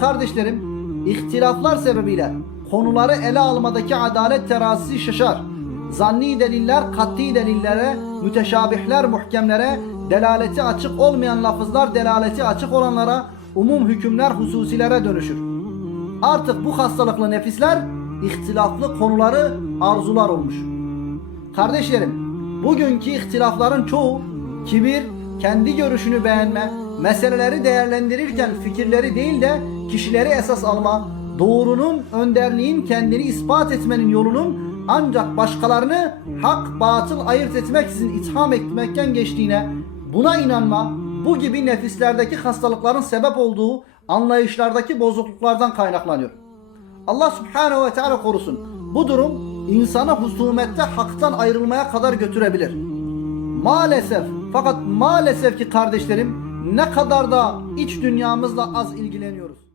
Kardeşlerim, ihtilaflar sebebiyle konuları ele almadaki adalet terazisi şaşar. Zanni deliller kat'i delillere, müteşabihler muhkemlere, delaleti açık olmayan lafızlar delaleti açık olanlara, umum hükümler hususilere dönüşür. Artık bu hastalıklı nefisler ihtilaflı konuları arzular olmuş. Kardeşlerim, bugünkü ihtilafların çoğu kibir, kendi görüşünü beğenme, meseleleri değerlendirirken fikirleri değil de kişileri esas alma, doğrunun, önderliğin kendini ispat etmenin yolunun ancak başkalarını hak batıl ayırt etmeksizin itham etmekten geçtiğine, buna inanma, bu gibi nefislerdeki hastalıkların sebep olduğu anlayışlardaki bozukluklardan kaynaklanıyor. Allah subhanehu ve teala korusun. Bu durum insanı husumette haktan ayrılmaya kadar götürebilir. Maalesef fakat maalesef ki kardeşlerim ne kadar da iç dünyamızla az ilgileniyoruz.